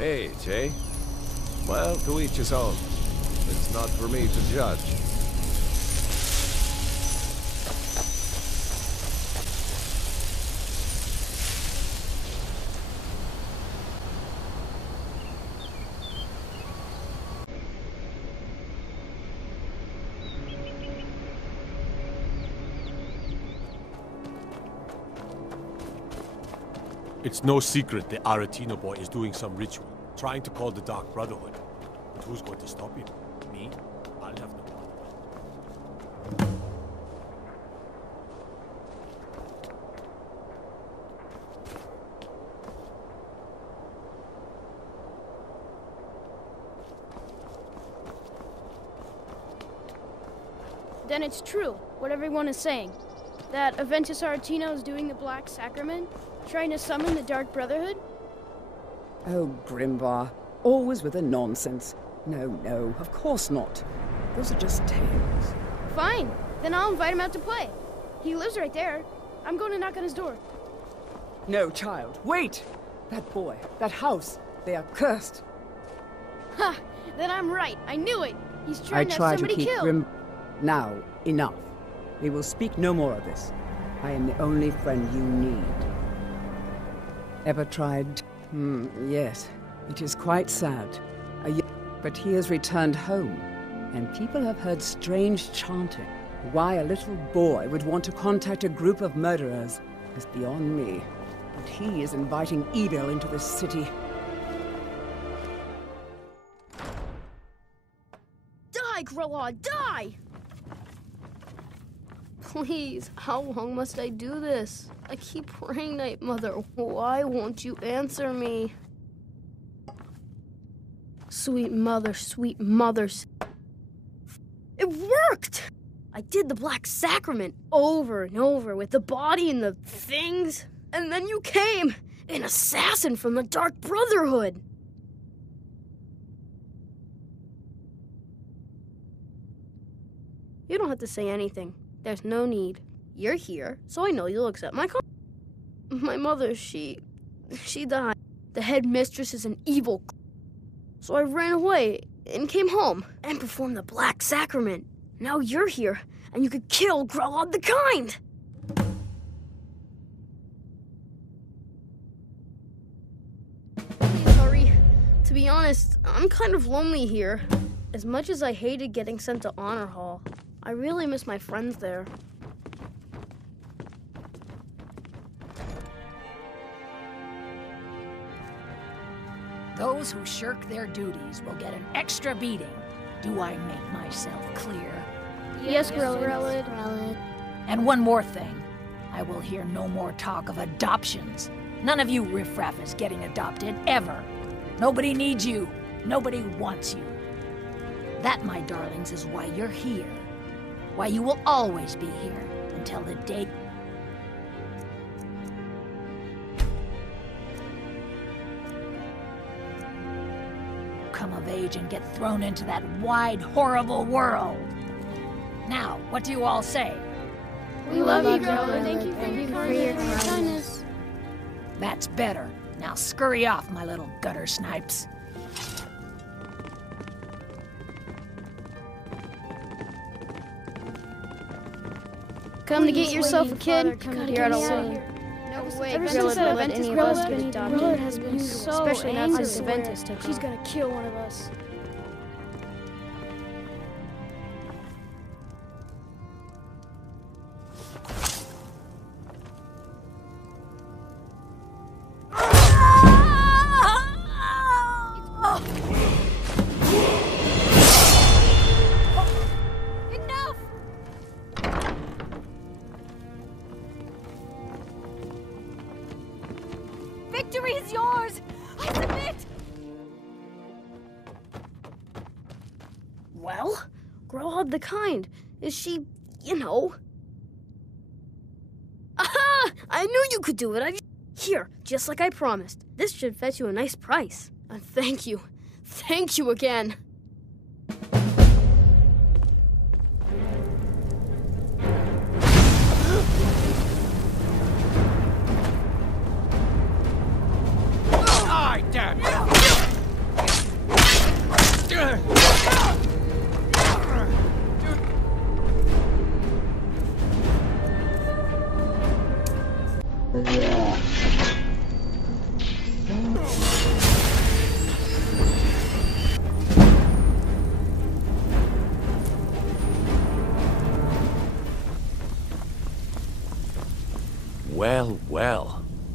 Mage, eh? Well, to each his own. It's not for me to judge. It's no secret the Aretino boy is doing some ritual, trying to call the Dark Brotherhood. But who's going to stop him? Me? I'll have no problem. Then it's true, what everyone is saying. That Aventus Aretino is doing the Black Sacrament, trying to summon the Dark Brotherhood? Oh, Grimbar, always with the nonsense. No, of course not. Those are just tales. Fine, then I'll invite him out to play. He lives right there. I'm going to knock on his door. No, child, wait! That boy, that house, they are cursed. Ha! Then I'm right. I knew it. He's trying to have I try to somebody keep killed. Now, enough. We will speak no more of this. I am the only friend you need. Ever tried? Yes. It is quite sad. But he has returned home, and people have heard strange chanting. Why a little boy would want to contact a group of murderers is beyond me. But he is inviting evil into this city. Die, Grilla, die! Please, how long must I do this? I keep praying, Night Mother. Why won't you answer me? Sweet Mother, sweet mothers. It worked! I did the Black Sacrament over and over with the body and the things. And then you came, an assassin from the Dark Brotherhood. You don't have to say anything. There's no need. You're here, so I know you'll accept my call. My mother, she died. The headmistress is an evil. So I ran away and came home and performed the Black Sacrament. Now you're here, and you could kill Grelod the Kind. Please hurry. To be honest, I'm kind of lonely here. As much as I hated getting sent to Honor Hall, I really miss my friends there. Those who shirk their duties will get an extra beating. Do I make myself clear? Yes, Grelod. And one more thing. I will hear no more talk of adoptions. None of you riffraff is getting adopted, ever. Nobody needs you. Nobody wants you. That, my darlings, is why you're here. Why you will always be here until the day... come of age and get thrown into that wide, horrible world. Now, what do you all say? We love you, Grelod. Thank you for your kindness. That's better. Now scurry off, my little gutter snipes. Come to get yourself a kid. You're out of luck. No way. Ever since that Aventus girl has been so especially not since Aventus took. She's gonna kill one of us. Victory is yours! I submit! Well, Grelod the Kind. Is she, you know... Aha! I knew you could do it. Here, just like I promised. This should fetch you a nice price. And thank you. Thank you again. Die, damn it!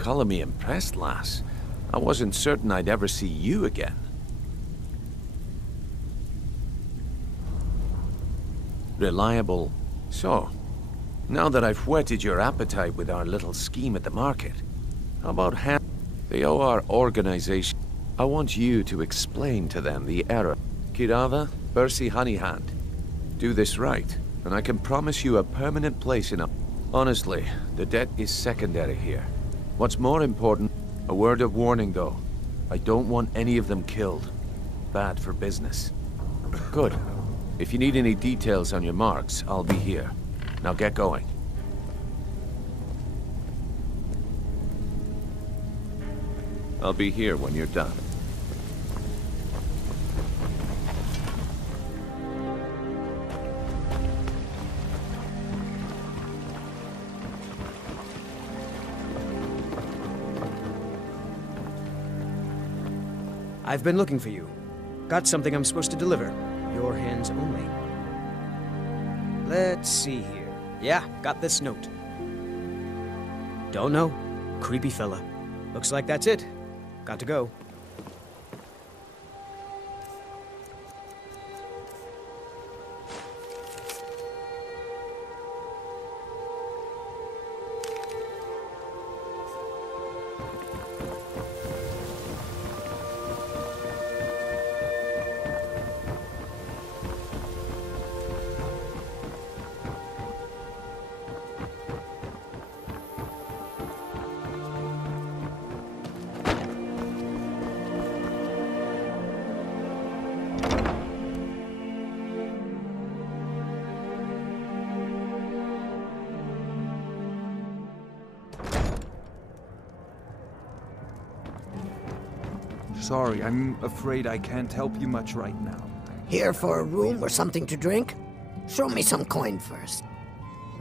color me impressed, lass. I wasn't certain I'd ever see you again. Reliable. So, now that I've whetted your appetite with our little scheme at the market, how about they owe our organization. I want you to explain to them the error. Kirava, Bercy Honeyhand. Do this right, and I can promise you a permanent place in a... Honestly, the debt is secondary here. What's more important, a word of warning though. I don't want any of them killed. Bad for business. Good. If you need any details on your marks, I'll be here. Now get going. I'll be here when you're done. I've been looking for you. Got something I'm supposed to deliver. Your hands only. Let's see here. Yeah, got this note. Don't know. Creepy fella. Looks like that's it. Got to go. Sorry, I'm afraid I can't help you much right now. Here for a room or something to drink? Show me some coin first.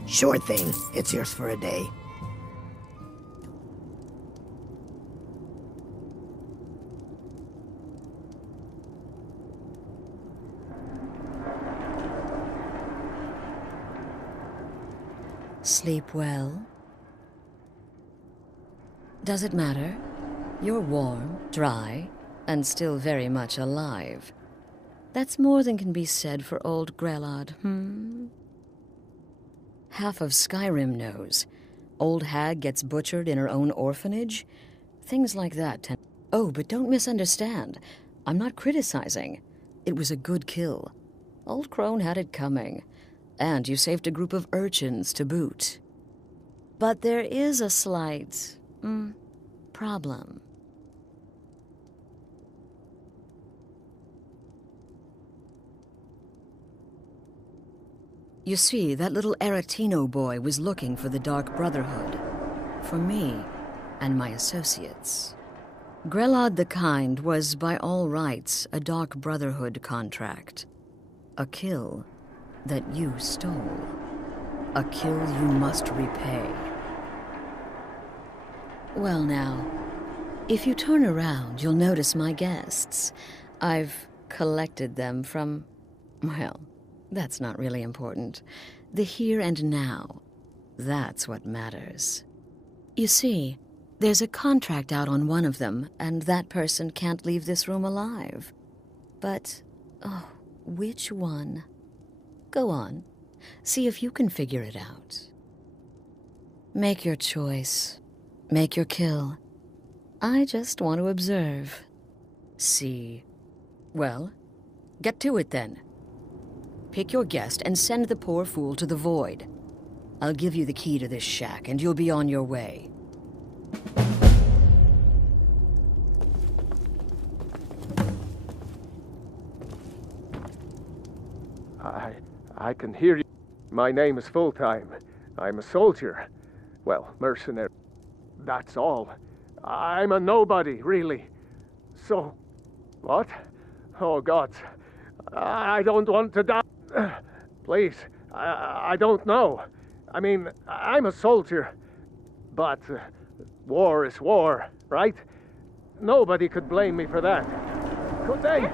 Sure thing, it's yours for a day. Sleep well? Does it matter? You're warm, dry, and still very much alive. That's more than can be said for old Grelod, Half of Skyrim knows. Old hag gets butchered in her own orphanage. Things like that Oh, but don't misunderstand. I'm not criticizing. It was a good kill. Old Crone had it coming. And you saved a group of urchins to boot. But there is a slight, problem. You see, that little Aretino boy was looking for the Dark Brotherhood. For me and my associates. Grelod the Kind was, by all rights, a Dark Brotherhood contract. A kill that you stole. A kill you must repay. Well now, if you turn around, you'll notice my guests. I've collected them from, well, that's not really important. The here and now, that's what matters. You see, there's a contract out on one of them, and that person can't leave this room alive. But, oh, which one? Go on, see if you can figure it out. Make your choice. Make your kill. I just want to observe. See. Well, get to it then. Pick your guest and send the poor fool to the void. I'll give you the key to this shack and you'll be on your way. I can hear you. My name is Full-Time. I'm a soldier. Well, mercenary. That's all. I'm a nobody, really. So, what? Oh, God. I don't want to die. Please, I don't know. I mean, I'm a soldier. But war is war, right? Nobody could blame me for that. Could they?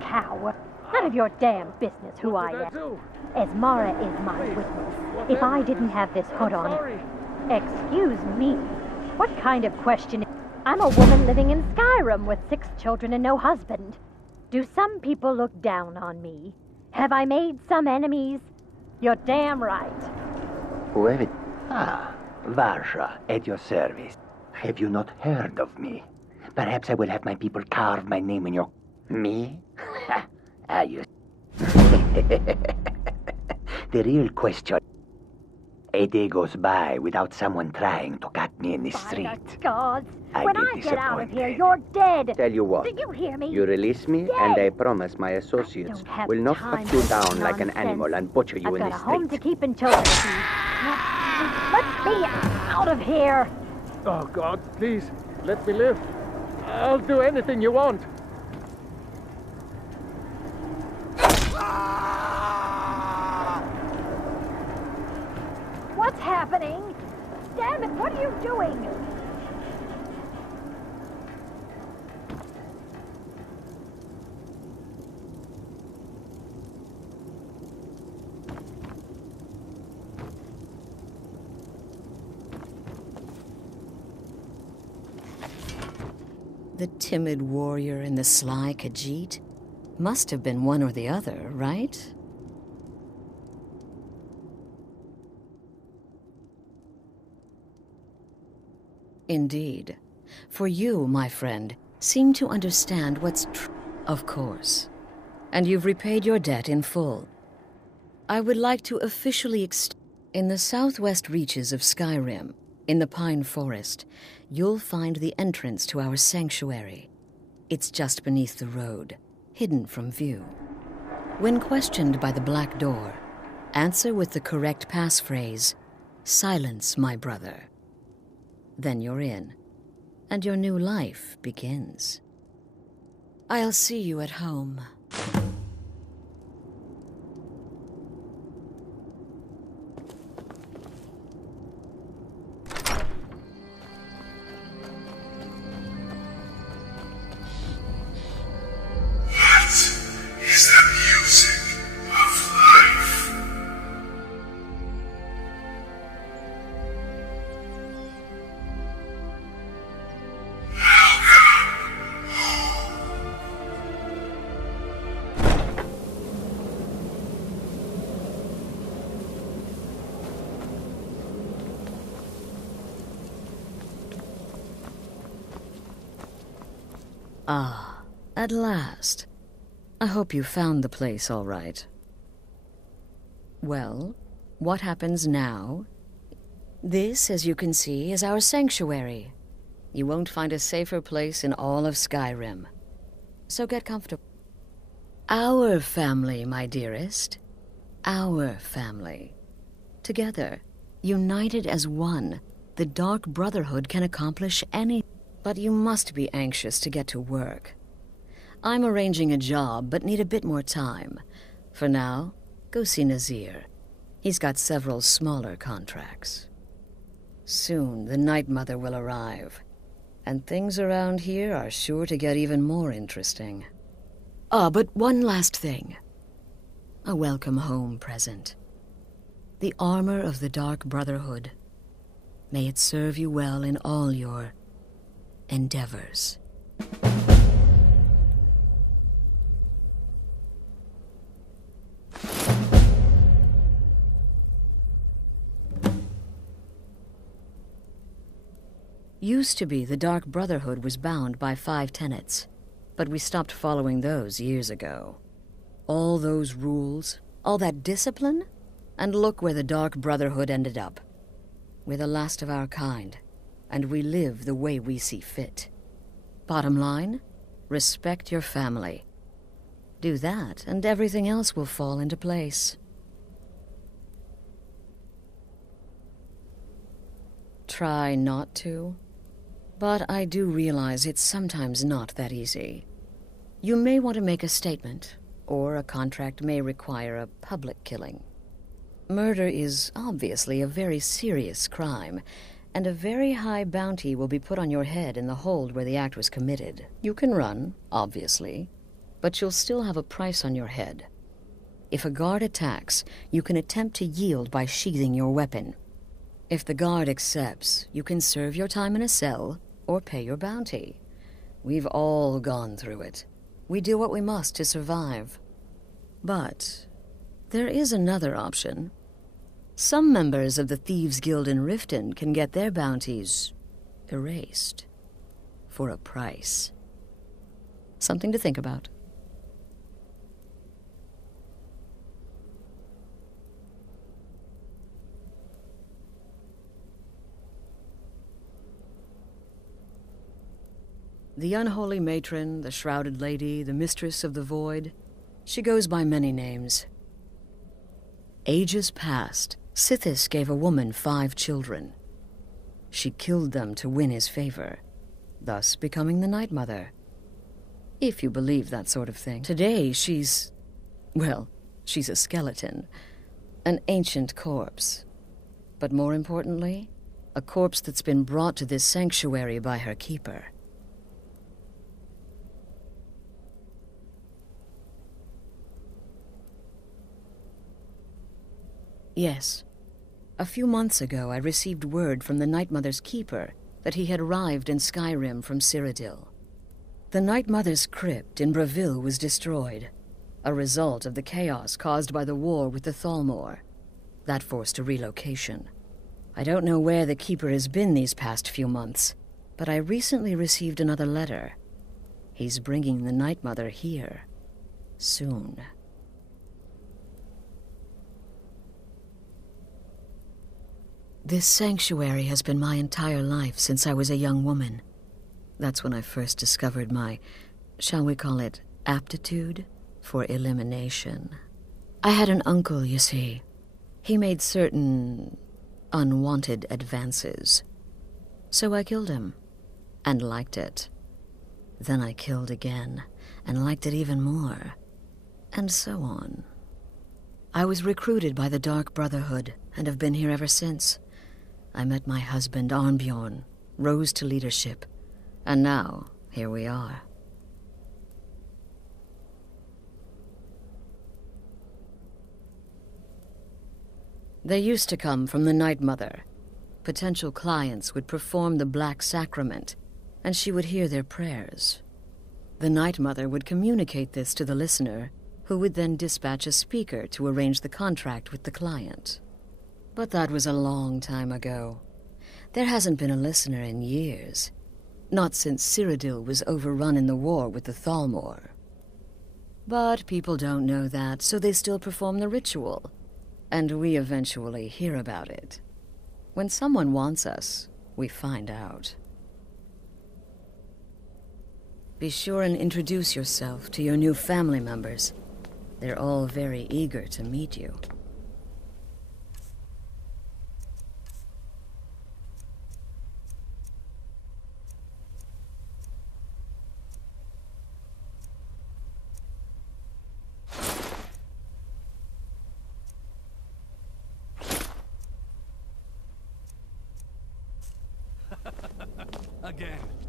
Coward. None of your damn business who I am. Esmara is my witness. If I didn't have this hood on... Excuse me. What kind of question? I'm a woman living in Skyrim with 6 children and no husband. Do some people look down on me? Have I made some enemies? You're damn right. Whoever... Ah, Varsha, at your service. Have you not heard of me? Perhaps I will have my people carve my name in your... Me? Ah, you... The real question... A day goes by without someone trying to cut me in the street. By the gods. I When get I get out of here, disappointed. you're dead. Tell you what. Do you hear me? You release me, Dead. and I promise my associates don't have will not time cut you for down like an nonsense. animal and butcher you I've in got the a home street. to keep and children to feed. Let me out of here. Oh, God, please, let me live. I'll do anything you want. What's happening? Damn it, what are you doing? The timid warrior and the sly Khajiit must have been one or the other, right? Indeed. For you, my friend, seem to understand what's true. Of course. And you've repaid your debt in full. I would like to officially in the southwest reaches of Skyrim, in the Pine Forest, you'll find the entrance to our sanctuary. It's just beneath the road, hidden from view. When questioned by the Black Door, answer with the correct passphrase, "Silence, my brother." Then you're in, and your new life begins. I'll see you at home. Ah, at last. I hope you found the place all right. Well, what happens now? This, as you can see, is our sanctuary. You won't find a safer place in all of Skyrim. So get comfortable. Our family, my dearest. Our family. Together, united as one, the Dark Brotherhood can accomplish anything. But you must be anxious to get to work. I'm arranging a job, but need a bit more time. For now, go see Nazir. He's got several smaller contracts. Soon, the Night Mother will arrive, and things around here are sure to get even more interesting. Ah, but one last thing. A welcome home present. The armor of the Dark Brotherhood. May it serve you well in all your endeavors. Used to be the Dark Brotherhood was bound by 5 tenets, but we stopped following those years ago. All those rules, all that discipline, and look where the Dark Brotherhood ended up. We're the last of our kind, and we live the way we see fit. Bottom line, respect your family. Do that, and everything else will fall into place. Try not to, but I do realize it's sometimes not that easy. You may want to make a statement, or a contract may require a public killing. Murder is obviously a very serious crime, and a very high bounty will be put on your head in the hold where the act was committed. You can run, obviously, but you'll still have a price on your head. If a guard attacks, you can attempt to yield by sheathing your weapon. If the guard accepts, you can serve your time in a cell or pay your bounty. We've all gone through it. We do what we must to survive. But there is another option. Some members of the Thieves' Guild in Riften can get their bounties erased for a price. Something to think about. The unholy matron, the shrouded lady, the mistress of the void, she goes by many names. Ages past, Sithis gave a woman 5 children. She killed them to win his favor, thus becoming the Night Mother. If you believe that sort of thing. Today, she's a skeleton. An ancient corpse. But more importantly, a corpse that's been brought to this sanctuary by her keeper. Yes. A few months ago, I received word from the Night Mother's keeper that he had arrived in Skyrim from Cyrodiil. The Night Mother's crypt in Brotherhood was destroyed, a result of the chaos caused by the war with the Thalmor. That forced a relocation. I don't know where the keeper has been these past few months, but I recently received another letter. He's bringing the Night Mother here. Soon. This sanctuary has been my entire life since I was a young woman. That's when I first discovered my, shall we call it, aptitude for elimination. I had an uncle, you see. He made certain unwanted advances. So I killed him, and liked it. Then I killed again, and liked it even more, and so on. I was recruited by the Dark Brotherhood, and have been here ever since. I met my husband, Arnbjorn, rose to leadership, and now, here we are. They used to come from the Night Mother. Potential clients would perform the Black Sacrament, and she would hear their prayers. The Night Mother would communicate this to the listener, who would then dispatch a speaker to arrange the contract with the client. But that was a long time ago. There hasn't been a listener in years. Not since Cyrodiil was overrun in the war with the Thalmor. But people don't know that, so they still perform the ritual. And we eventually hear about it. When someone wants us, we find out. Be sure and introduce yourself to your new family members. They're all very eager to meet you.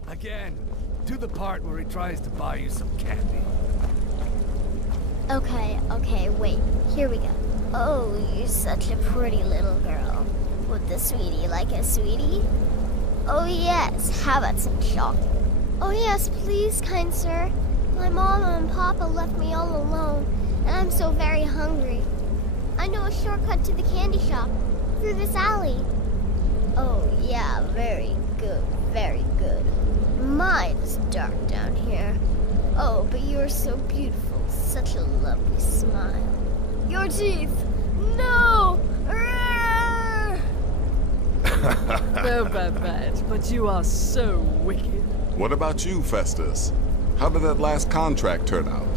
Again. Do the part where he tries to buy you some candy. Okay, wait. Here we go. Oh, you're such a pretty little girl. Would the sweetie like a sweetie? Oh yes, how about some chocolate? Oh yes, please, kind sir. My mama and papa left me all alone, and I'm so very hungry. I know a shortcut to the candy shop, through this alley. Oh yeah, very good, very good. My, it's dark down here. Oh, but you're so beautiful. Such a lovely smile. Your teeth! No! No, Babette, but you are so wicked. What about you, Festus? How did that last contract turn out?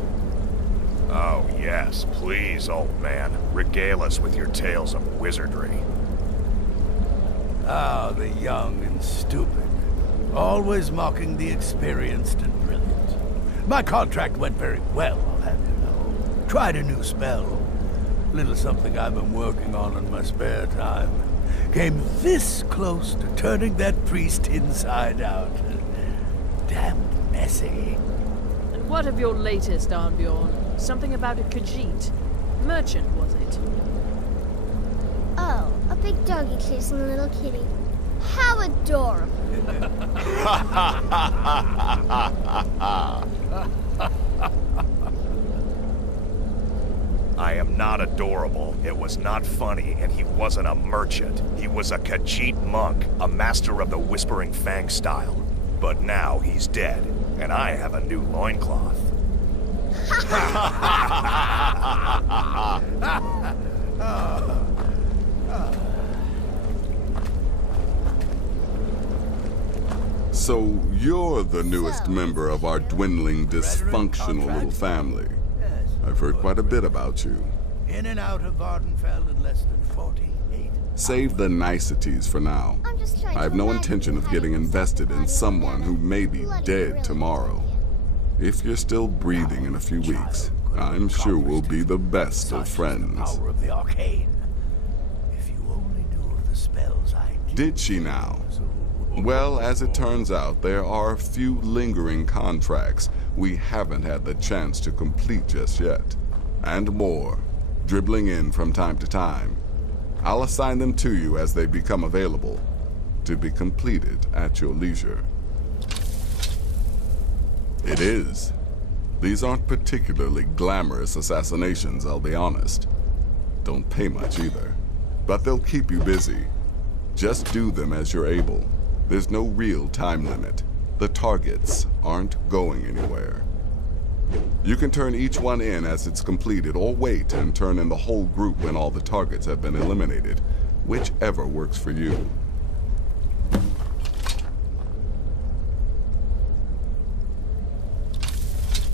Oh, yes, please, old man. Regale us with your tales of wizardry. Ah, the young and stupid. Always mocking the experienced and brilliant. My contract went very well, I'll have you know. Tried a new spell. Little something I've been working on in my spare time. Came this close to turning that priest inside out. Damn messy. And what of your latest, Arnbjorn? Something about a Khajiit. Merchant, was it? Oh, a big doggy chasing a little kitty. How adorable. I am not adorable. It was not funny, and he wasn't a merchant. He was a Khajiit monk, a master of the Whispering Fang style. But now he's dead, and I have a new loincloth. So you're the newest member of our dwindling, dysfunctional little family. I've heard quite a bit about you. In and out of Vardenfell in less than 48. Save the niceties for now. I have no intention of getting invested in someone who may be dead tomorrow. If you're still breathing in a few weeks, I'm sure we'll be the best of friends. Power of the arcane. If you only knew of the spells I do. Did she now? Well, as it turns out, there are a few lingering contracts we haven't had the chance to complete just yet. And more, dribbling in from time to time. I'll assign them to you as they become available, to be completed at your leisure. It is. These aren't particularly glamorous assassinations, I'll be honest. Don't pay much either. But they'll keep you busy. Just do them as you're able. There's no real time limit. The targets aren't going anywhere. You can turn each one in as it's completed, or wait and turn in the whole group when all the targets have been eliminated. Whichever works for you.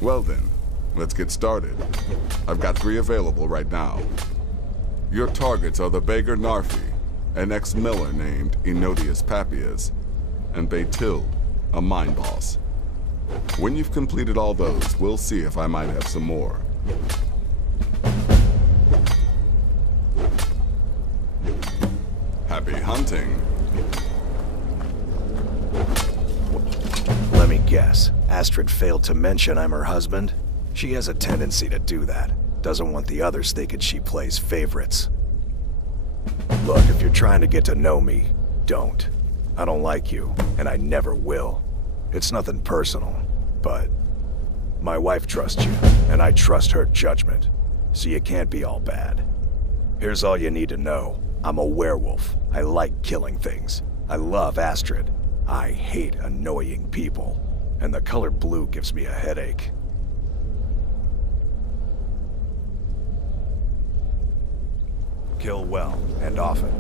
Well then, let's get started. I've got 3 available right now. Your targets are the beggar Narfi, an ex-miller named Enodius Papias, and Baytild, a mine boss. When you've completed all those, we'll see if I might have some more. Happy hunting. Let me guess. Astrid failed to mention I'm her husband? She has a tendency to do that. Doesn't want the others thinking she plays favorites. Look, if you're trying to get to know me, don't. I don't like you, and I never will. It's nothing personal, but my wife trusts you, and I trust her judgment, so you can't be all bad. Here's all you need to know. I'm a werewolf. I like killing things. I love Astrid. I hate annoying people, and the color blue gives me a headache. Kill well, and often.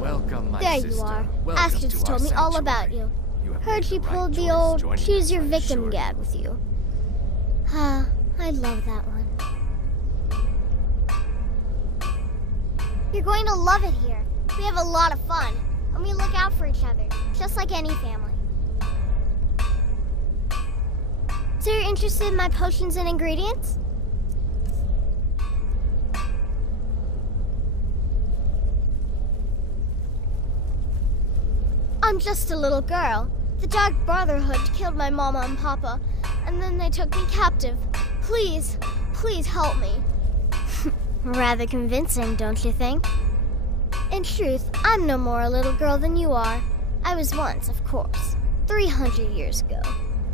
Welcome, my there sister. You are. Welcome Astrid's to our told me all sanctuary. about you. You Heard she pulled the old choose your victim gad with you. Ah, I love that one. You're going to love it here. We have a lot of fun, and we look out for each other, just like any family. So you're interested in my potions and ingredients? I'm just a little girl. The Dark Brotherhood killed my mama and papa, and then they took me captive. Please, please help me. Rather convincing, don't you think? In truth, I'm no more a little girl than you are. I was once, of course, 300 years ago.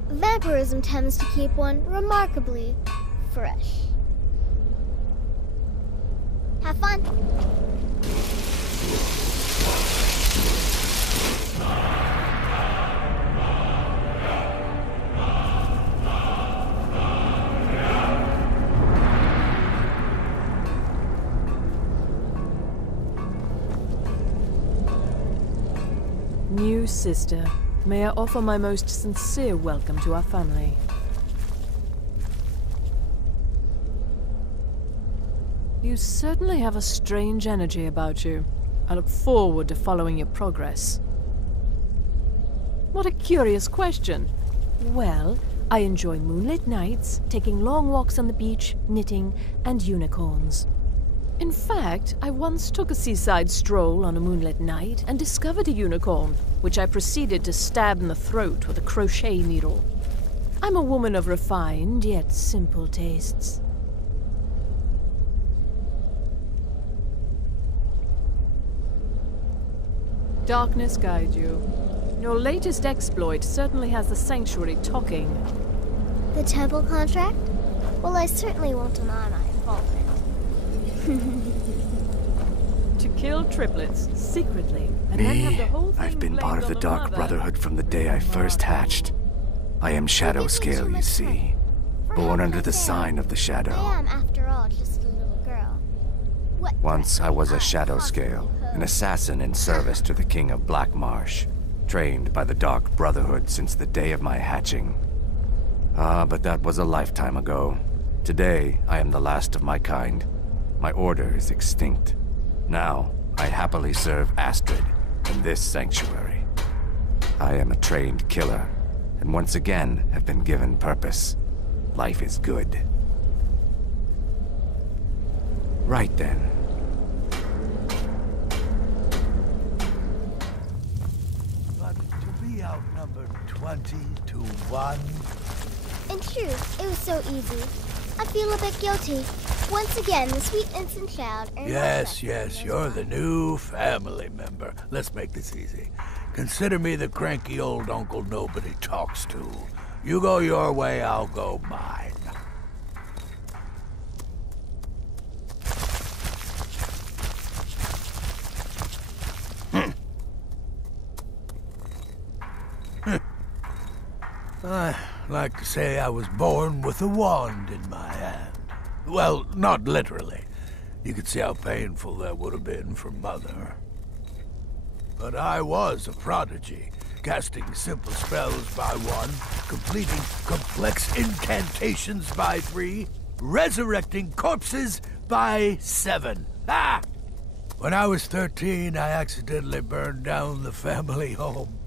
Vampirism tends to keep one remarkably fresh. Have fun. New sister, may I offer my most sincere welcome to our family. You certainly have a strange energy about you. I look forward to following your progress. What a curious question. Well, I enjoy moonlit nights, taking long walks on the beach, knitting, and unicorns. In fact, I once took a seaside stroll on a moonlit night and discovered a unicorn, which I proceeded to stab in the throat with a crochet needle. I'm a woman of refined yet simple tastes. Darkness guide you. Your latest exploit certainly has the Sanctuary talking. The temple contract? Well, I certainly won't deny my involvement. To kill triplets, secretly, and then have the whole thing I've been blamed part of on the Dark mother. Brotherhood from the day I first hatched. I am Shadow Scale, you see. Born under the sign of the Shadow. I am, after all, just a little girl. Once I was a Shadow Scale, an assassin in service to the King of Black Marsh, trained by the Dark Brotherhood since the day of my hatching. But that was a lifetime ago. Today, I am the last of my kind. My order is extinct. Now, I happily serve Astrid in this sanctuary. I am a trained killer, and once again have been given purpose. Life is good. Right then. But to be outnumbered 20 to 1... In truth, it was so easy. I feel a bit guilty. Once again, the sweet innocent child earned Yes, you're the new family member. Let's make this easy. Consider me the cranky old uncle nobody talks to. You go your way, I'll go mine. I like to say I was born with a wand in my hand. Well, not literally. You could see how painful that would have been for Mother. But I was a prodigy, casting simple spells by 1, completing complex incantations by 3, resurrecting corpses by 7. Ah! When I was 13, I accidentally burned down the family home.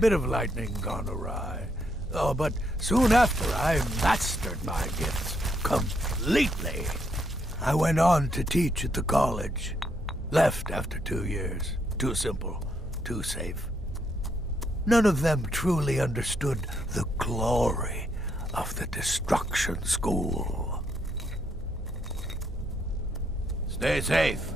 Bit of lightning gone awry. Oh, but soon after, I mastered my gifts completely. I went on to teach at the college. Left after 2 years. Too simple, too safe. None of them truly understood the glory of the Destruction School. Stay safe.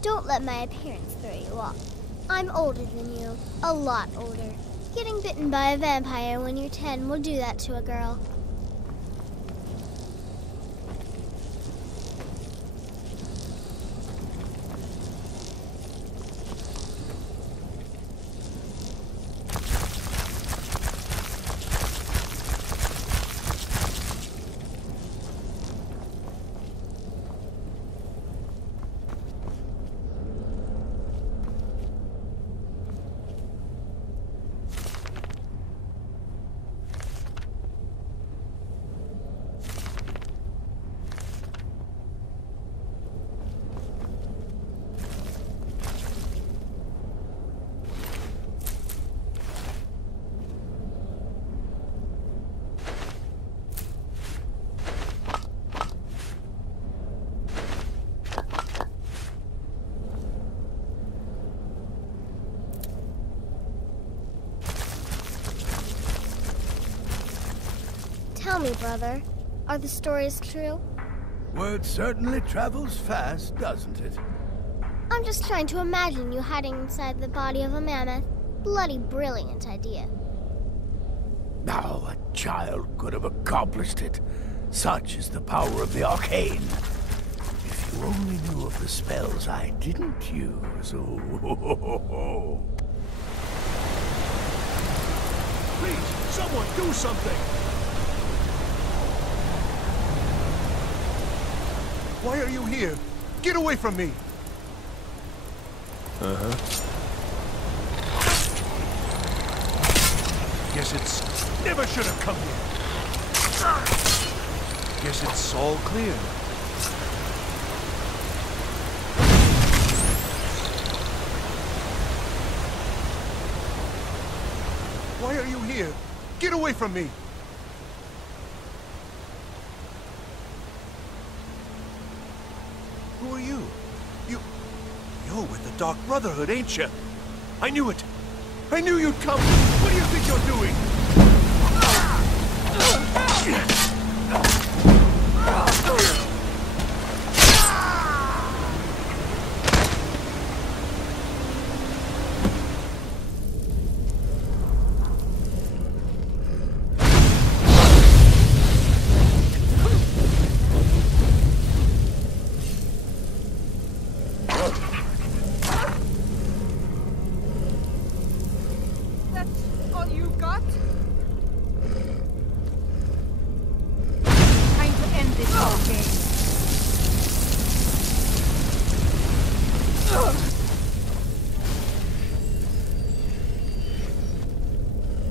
Don't let my appearance throw you off. I'm older than you. A lot older. Getting bitten by a vampire when you're 10 will do that to a girl. Tell me, brother, are the stories true? Word certainly travels fast, doesn't it? I'm just trying to imagine you hiding inside the body of a mammoth. Bloody brilliant idea. Now, a child could have accomplished it. Such is the power of the arcane. If you only knew of the spells I didn't use. Oh. Please, someone do something! Why are you here? Get away from me! Guess it's... Never should have come here. Guess it's all clear. Why are you here? Get away from me! Who are you? You're with the Dark Brotherhood, ain't you? I knew it! I knew you'd come! What do you think you're doing?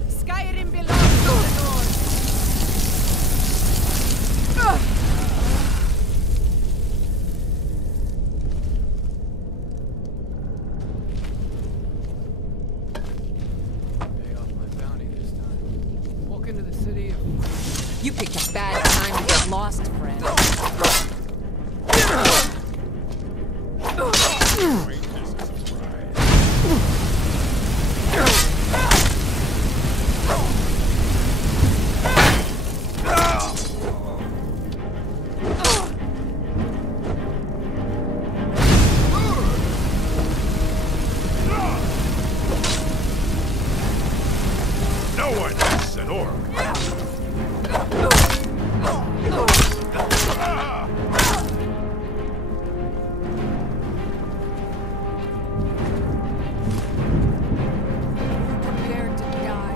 Skyrim belongs to the North. Pay off my bounty this time. Walk into the city of... You picked a bad time to get lost, friend. No one is an orc. Prepared to die.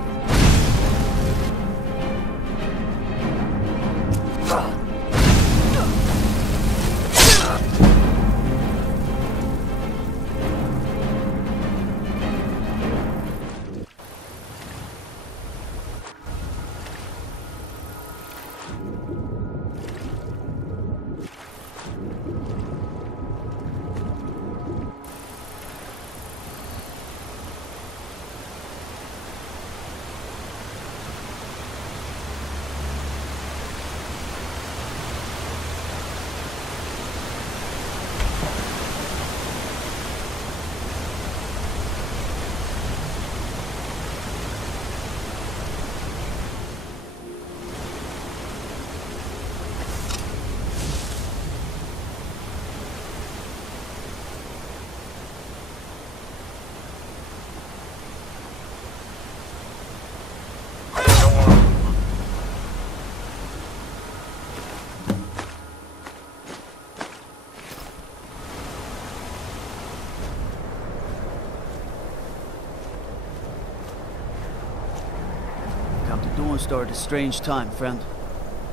Come to Dawnstar at a strange time, friend.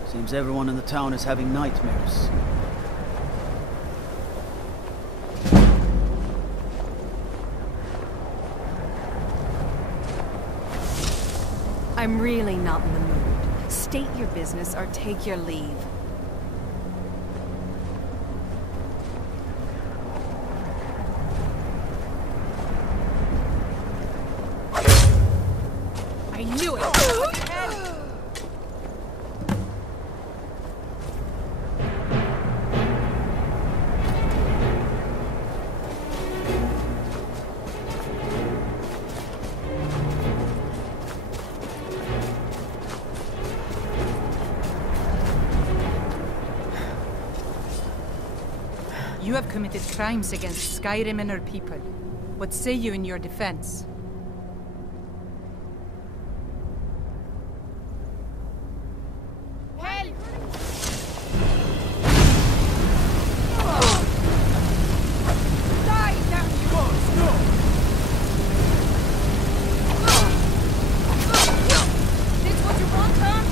Seems everyone in the town is having nightmares. I'm really not in the mood. State your business or take your leave. I knew it! You have committed crimes against Skyrim and her people. What say you in your defense? Help! Die, damn you! This what you want, huh?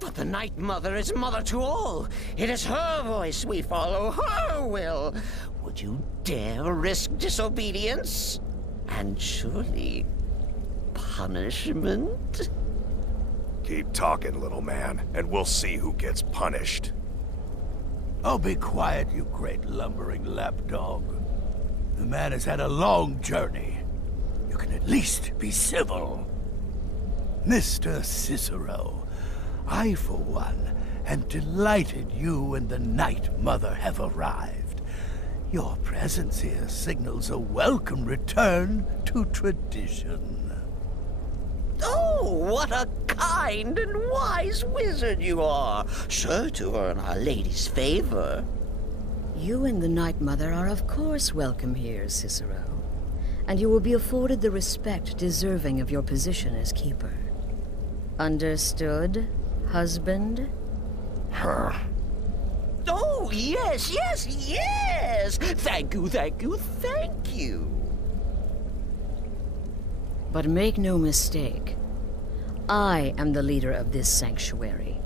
What the Night Mother is mother to all. It is her voice we follow, her will. Would you dare risk disobedience? And surely punishment? Keep talking, little man, and we'll see who gets punished. Oh, be quiet, you great lumbering lapdog. The man has had a long journey. You can at least be civil. Mr. Cicero, I, for one, am delighted you and the Night Mother have arrived. Your presence here signals a welcome return to tradition. Oh, what a kind and wise wizard you are, sure to earn Our Lady's favor. You and the Night Mother are of course welcome here, Cicero. And you will be afforded the respect deserving of your position as keeper. Understood, husband? Her. Oh, yes, yes, yes! Thank you, thank you, thank you! But make no mistake, I am the leader of this sanctuary.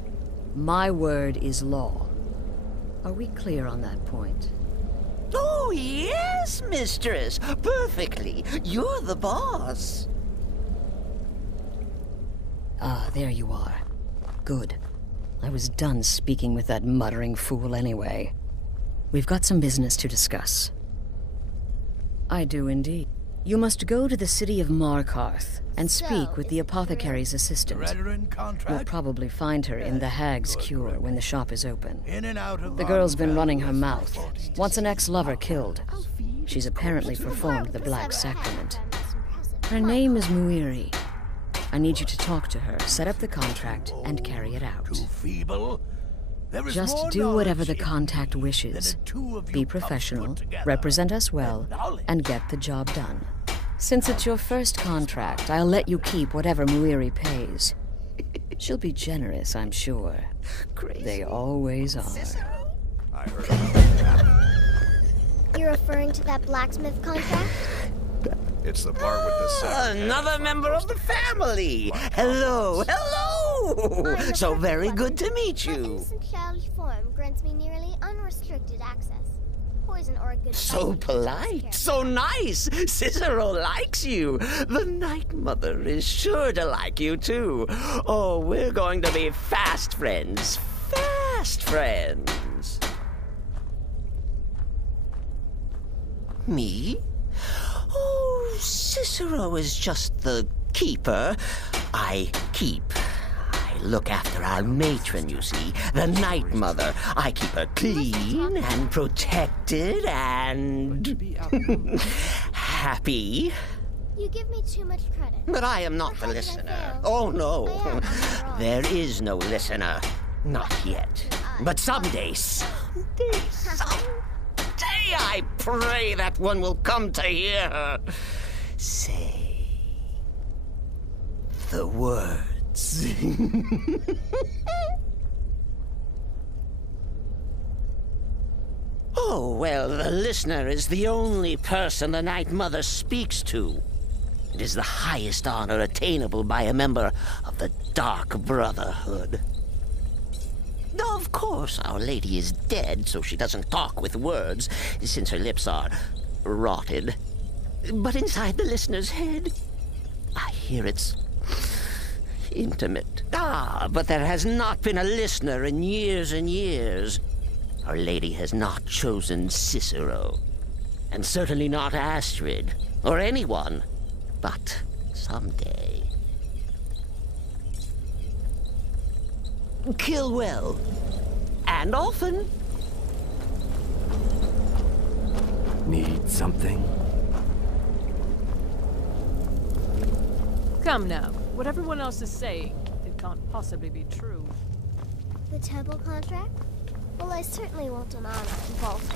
My word is law. Are we clear on that point? Oh, yes, mistress! Perfectly! You're the boss! Ah, there you are. Good. I was done speaking with that muttering fool anyway. We've got some business to discuss. I do indeed. You must go to the city of Markarth and speak with the apothecary's assistant. You'll probably find her in the Hag's Cure when the shop is open. The girl's been running her mouth. Wants an ex-lover killed. She's apparently performed the Black Sacrament. Her name is Muiri. I need you to talk to her, set up the contract, and carry it out. Just do whatever the contact wishes. Be professional, represent us well, and get the job done. Since it's your first contract, I'll let you keep whatever Muiri pays. She'll be generous, I'm sure. They always are. I heard about that. You're referring to that blacksmith contract? It's the part with the second. Another member of the family! Hello, hello! So very good to meet My you. innocent childish form grants me nearly unrestricted access. Poison or a good So polite, so nice. Cicero likes you. The Night Mother is sure to like you too. Oh, we're going to be fast friends. Fast friends. Me? Oh, Cicero is just the keeper. I keep. I look after our matron, you see, the Night Mother. I keep her clean and protected and happy. You give me too much credit. But I am not the listener. Oh, no. There is no listener. Not yet. But someday, I pray that one will come to hear her say the words. Oh, well, the listener is the only person the Night Mother speaks to. It is the highest honor attainable by a member of the Dark Brotherhood. Of course, Our Lady is dead, so she doesn't talk with words, since her lips are rotted. But inside the listener's head, I hear it's intimate. Ah, but there has not been a listener in years and years. Our Lady has not chosen Cicero, and certainly not Astrid, or anyone. But someday... Kill well, and often. Need something? Come now. What everyone else is saying, it can't possibly be true. The temple contract? Well, I certainly won't deny I'm involved.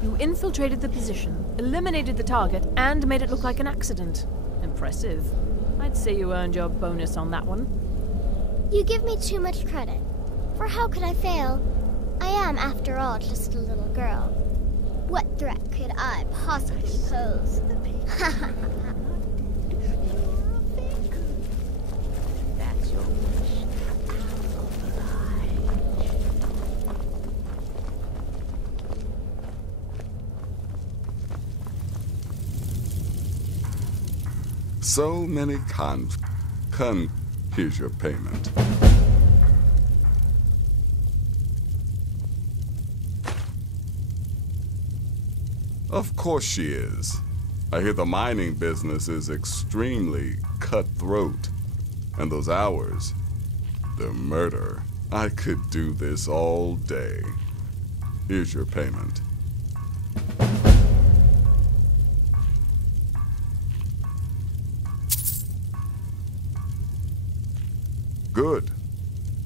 You infiltrated the position, eliminated the target, and made it look like an accident. Impressive. I'd say you earned your bonus on that one. You give me too much credit. For how could I fail? I am, after all, just a little girl. What threat could I possibly pose? That's your So many here's your payment. Of course she is. I hear the mining business is extremely cutthroat. And those hours, the murder. I could do this all day. Here's your payment. Good.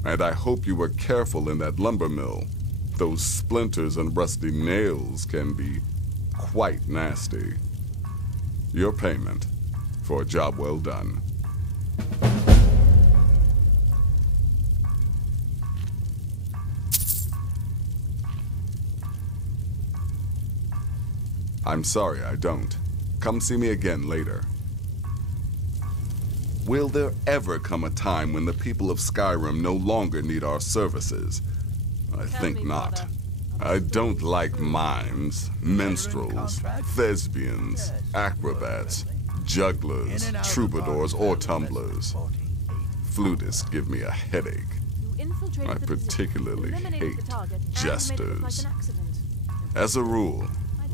And I hope you were careful in that lumber mill. Those splinters and rusty nails can be quite nasty. Your payment for a job well done. I'm sorry, I don't. Come see me again later. Will there ever come a time when the people of Skyrim no longer need our services? I think not. I don't like mimes, minstrels, thespians, acrobats, jugglers, troubadours, or tumblers. Flutists give me a headache. I particularly hate jesters. As a rule,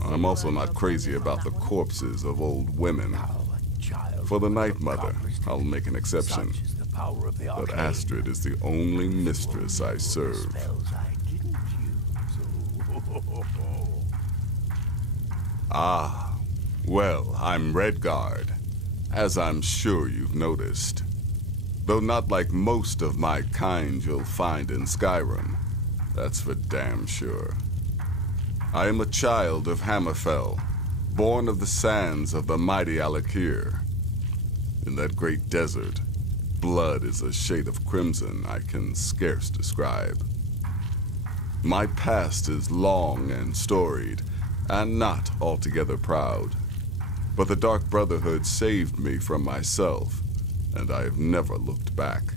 I'm also not crazy about the corpses of old women. For the Night Mother, I'll make an exception. But Astrid is the only mistress I serve. Ah, well, I'm Redguard, as I'm sure you've noticed. Though not like most of my kind you'll find in Skyrim. That's for damn sure. I am a child of Hammerfell, born of the sands of the mighty Alakir. In that great desert, blood is a shade of crimson I can scarce describe. My past is long and storied, and not altogether proud. But the Dark Brotherhood saved me from myself, and I have never looked back.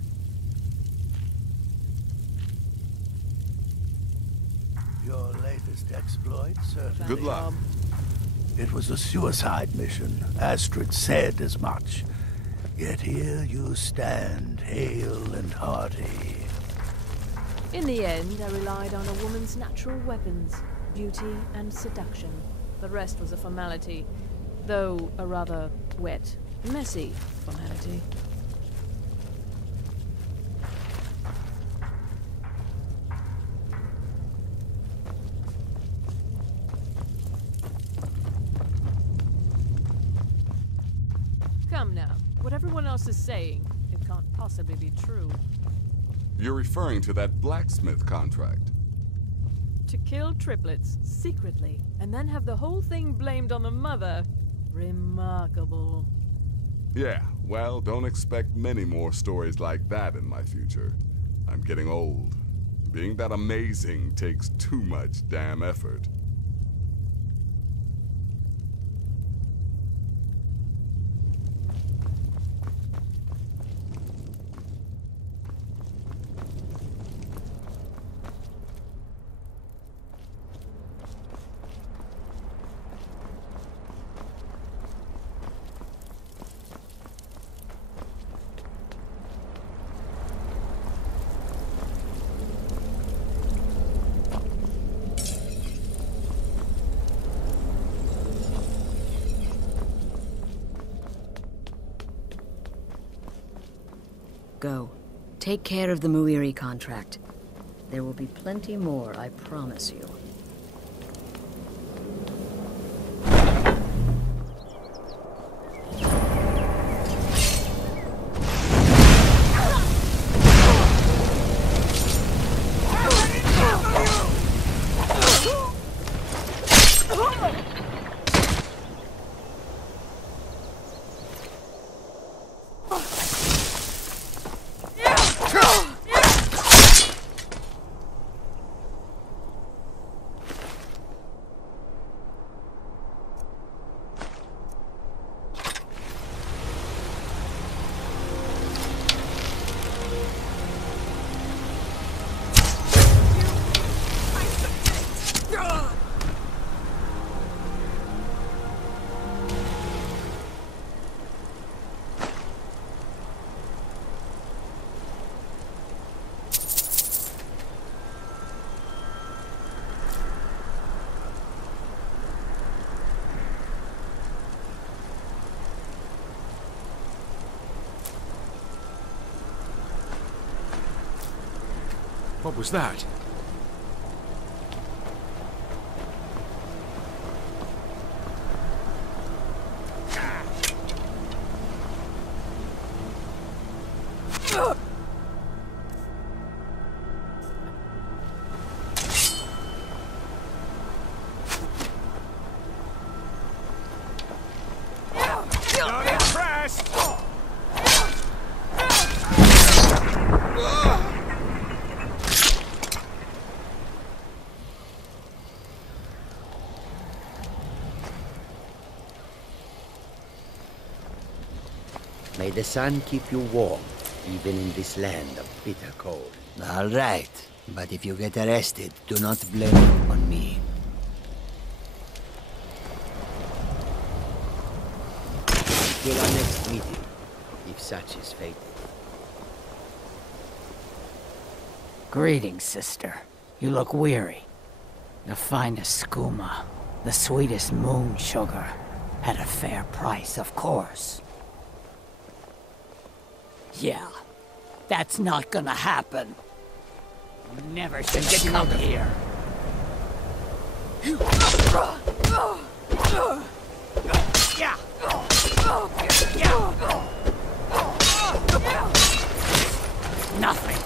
Your latest exploit, certainly. Good luck. It was a suicide mission. Astrid said as much. Yet here you stand, hale and hearty. In the end, I relied on a woman's natural weapons, beauty and seduction. The rest was a formality, though a rather wet, messy formality. Come now. What everyone else is saying, it can't possibly be true. You're referring to that blacksmith contract. To kill triplets, secretly, and then have the whole thing blamed on the mother. Remarkable. Yeah, well, don't expect many more stories like that in my future. I'm getting old. Being that amazing takes too much damn effort. Go. Take care of the Muiri contract. There will be plenty more, I promise you. What was that? May the sun keep you warm, even in this land of bitter cold. All right, but if you get arrested, do not blame it on me. Until our next meeting, if such is fated. Greetings, sister. You look weary. The finest skooma, the sweetest moon sugar, at a fair price, of course. Yeah, that's not gonna happen. You never should come here. Nothing.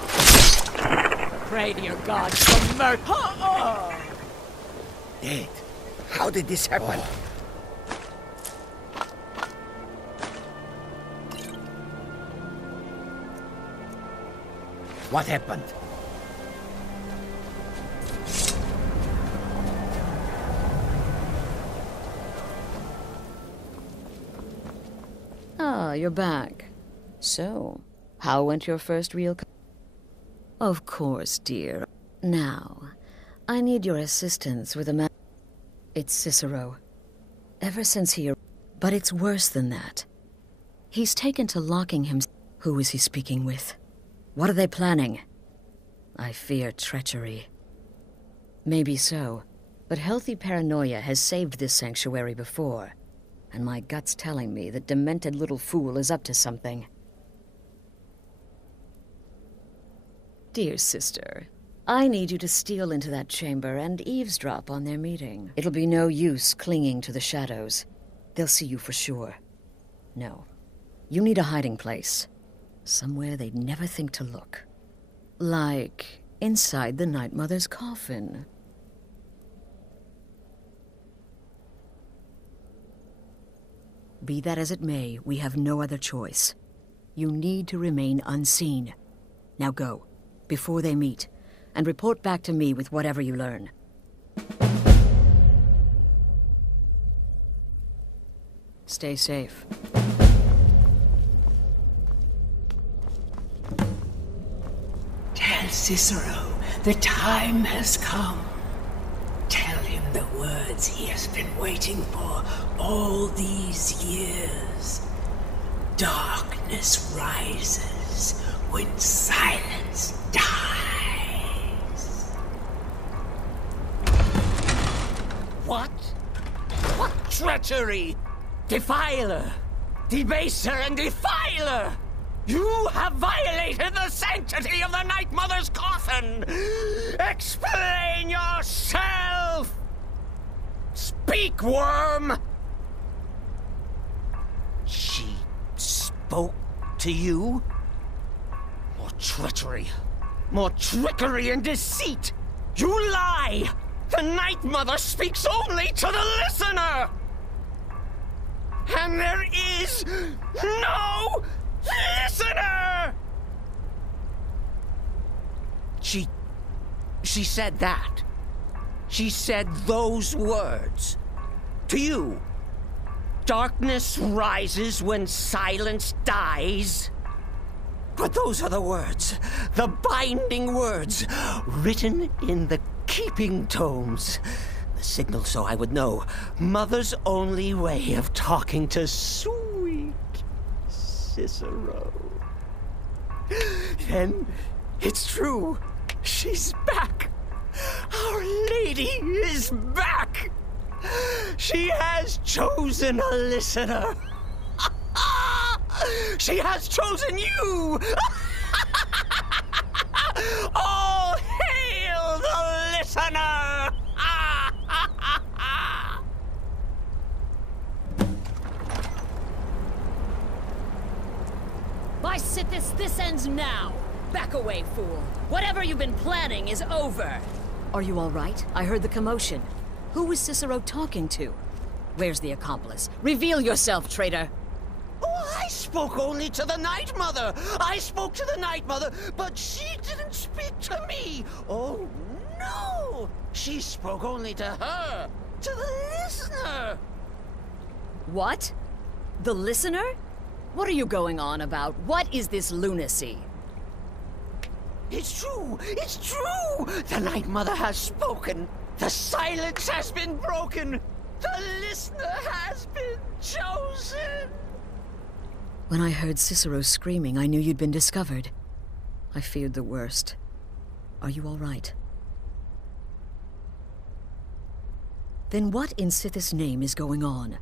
Pray to your gods for mercy. Dad, how did this happen? What happened? Ah, you're back. So, how went your first real Of course, dear. Now, I need your assistance with a man. It's Cicero. Ever since he... But it's worse than that. He's taken to locking him... Who is he speaking with? What are they planning? I fear treachery. Maybe so, but healthy paranoia has saved this sanctuary before, and my gut's telling me that demented little fool is up to something. Dear sister, I need you to steal into that chamber and eavesdrop on their meeting. It'll be no use clinging to the shadows. They'll see you for sure. No, you need a hiding place. Somewhere they'd never think to look. Like inside the Night Mother's coffin. Be that as it may, we have no other choice. You need to remain unseen. Now go, before they meet, and report back to me with whatever you learn. Stay safe. Tell Cicero the time has come. Tell him the words he has been waiting for all these years. Darkness rises when silence dies. What? What treachery? Defiler! Debaser and defiler! You have violated the sanctity of the Night Mother's coffin! Explain yourself! Speak, worm! She spoke to you? More treachery, more trickery and deceit! You lie! The Night Mother speaks only to the listener! And there is no listener! She said that. She said those words. To you. Darkness rises when silence dies. But those are the words, the binding words, written in the keeping tomes. The signal so I would know. Mother's only way of talking to sweet Cicero. Then it's true. She's back. Our Lady is back. She has chosen a listener. She has chosen you. All ends now. Back away, fool. Whatever you've been planning is over. Are you all right? I heard the commotion. Who was Cicero talking to? Where's the accomplice? Reveal yourself, traitor! Oh, I spoke only to the Night Mother. I spoke to the Night Mother, but she didn't speak to me. Oh, no. She spoke only to her, to the listener. What? The listener? What are you going on about? What is this lunacy? It's true! It's true! The Night Mother has spoken! The silence has been broken! The listener has been chosen! When I heard Cicero screaming, I knew you'd been discovered. I feared the worst. Are you all right? Then what in Sithis' name is going on?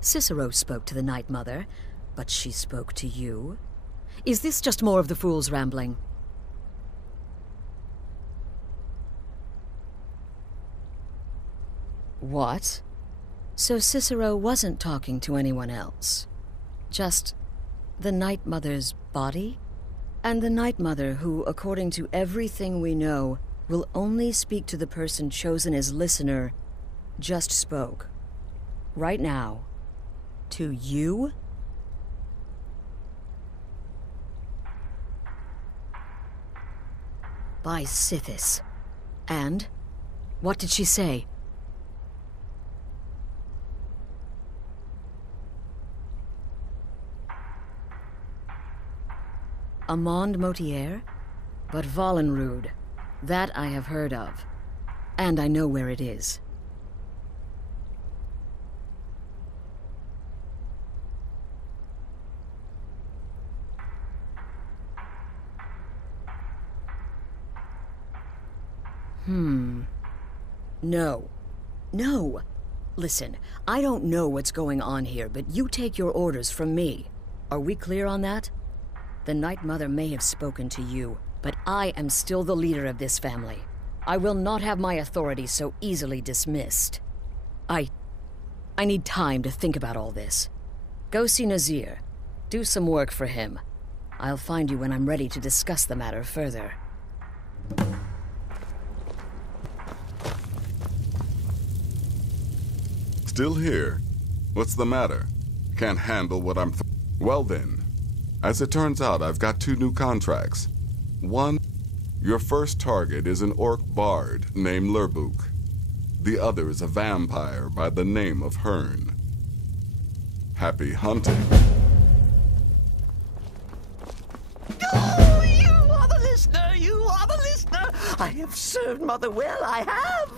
Cicero spoke to the Night Mother, but she spoke to you? Is this just more of the fool's rambling? What? So Cicero wasn't talking to anyone else? Just the Night Mother's body? And the Night Mother who, according to everything we know, will only speak to the person chosen as listener, just spoke. Right now. To you? By Sithis. And? What did she say? Amand Motier? But Valenrud. That I have heard of. And I know where it is. No. No! Listen, I don't know what's going on here, but you take your orders from me. Are we clear on that? The Night Mother may have spoken to you, but I am still the leader of this family. I will not have my authority so easily dismissed. I need time to think about all this. Go see Nazir. Do some work for him. I'll find you when I'm ready to discuss the matter further. Still here? What's the matter? Can't handle what I'm Well then, as it turns out, I've got 2 new contracts. One, your first target is an orc bard named Lurbuk. The other is a vampire by the name of Hearn. Happy hunting. Oh, you are the listener! You are the listener! I have served Mother well, I have!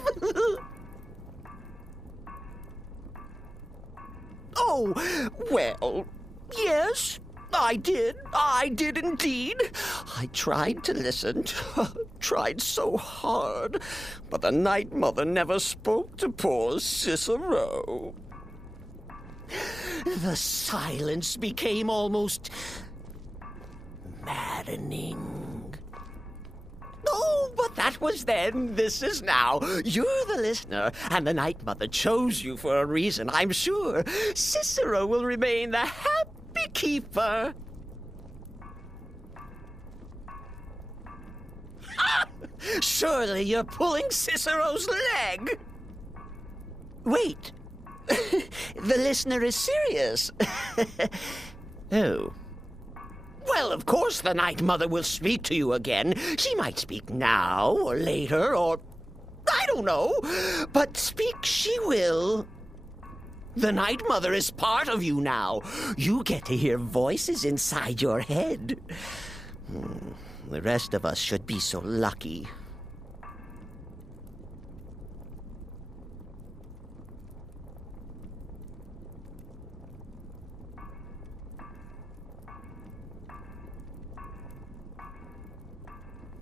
Oh, well, yes, I did. I did indeed. I tried to listen, tried so hard, but the Night Mother never spoke to poor Cicero. The silence became almost maddening. Oh, but that was then. This is now. You're the listener, and the Night Mother chose you for a reason, I'm sure. Cicero will remain the happy keeper. Surely you're pulling Cicero's leg. Wait. The listener is serious. Oh. Well, of course the Night Mother will speak to you again. She might speak now, or later, or... I don't know. But speak she will. The Night Mother is part of you now. You get to hear voices inside your head. The rest of us should be so lucky.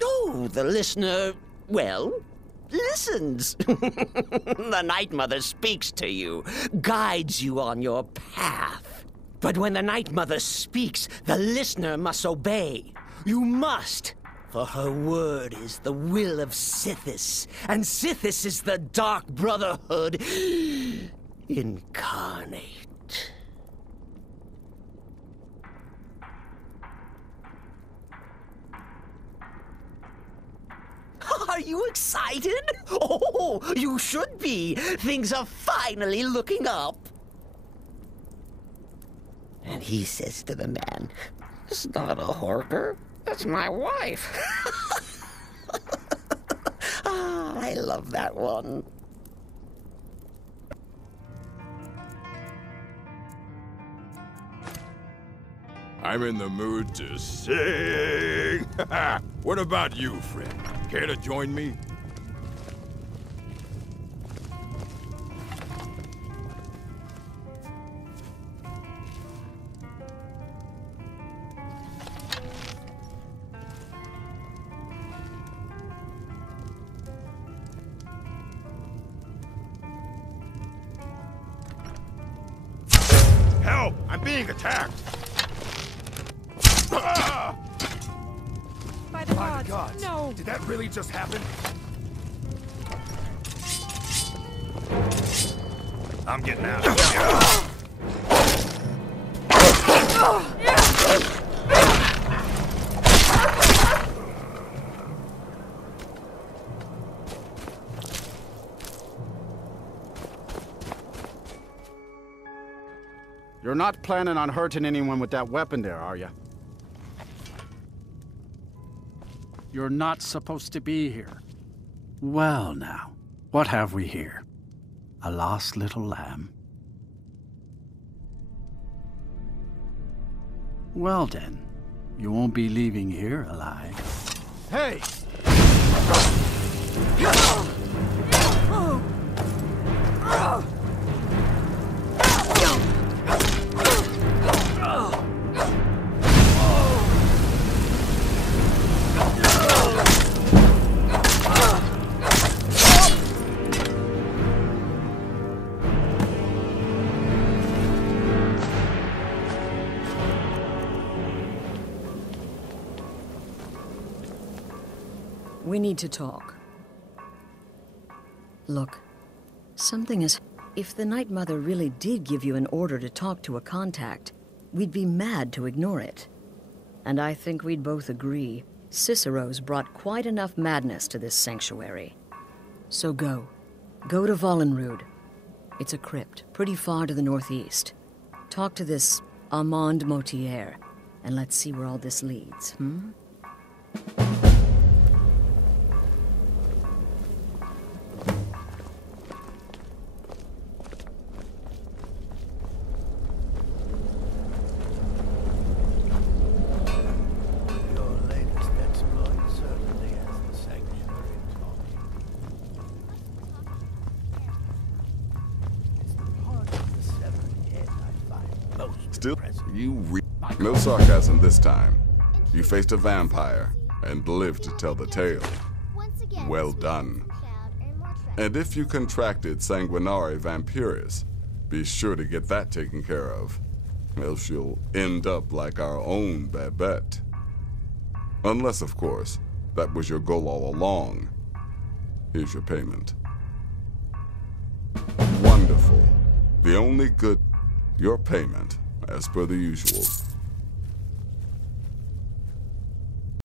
Oh, the listener, well, listens. The Night Mother speaks to you, guides you on your path. But when the Night Mother speaks, the listener must obey. You must, for her word is the will of Sithis, and Sithis is the Dark Brotherhood incarnate. Are you excited? Oh, you should be. Things are finally looking up. And he says to the man, "It's not a hawker. That's my wife." Ah, I love that one. I'm in the mood to sing. What about you, friend? Care to join me? Help! I'm being attacked! By the My gods, God! no! Did that really just happen? I'm getting out of here. You're not planning on hurting anyone with that weapon there, are you? You're not supposed to be here. Well now, what have we here? A lost little lamb? Well then, you won't be leaving here alive. Hey! We need to talk. Look, something is... If the Night Mother really did give you an order to talk to a contact, we'd be mad to ignore it. And I think we'd both agree, Cicero's brought quite enough madness to this sanctuary. So go. Go to Vollenrud. It's a crypt, pretty far to the northeast. Talk to this Armand Motier, and let's see where all this leads, Still, no sarcasm this time. You faced a vampire and lived to tell the tale. Well done. And if you contracted Sanguinare Vampiris, be sure to get that taken care of, else you'll end up like our own Babette. Unless, of course, that was your goal all along. Here's your payment. Wonderful. The only good... Your payment, as per the usual.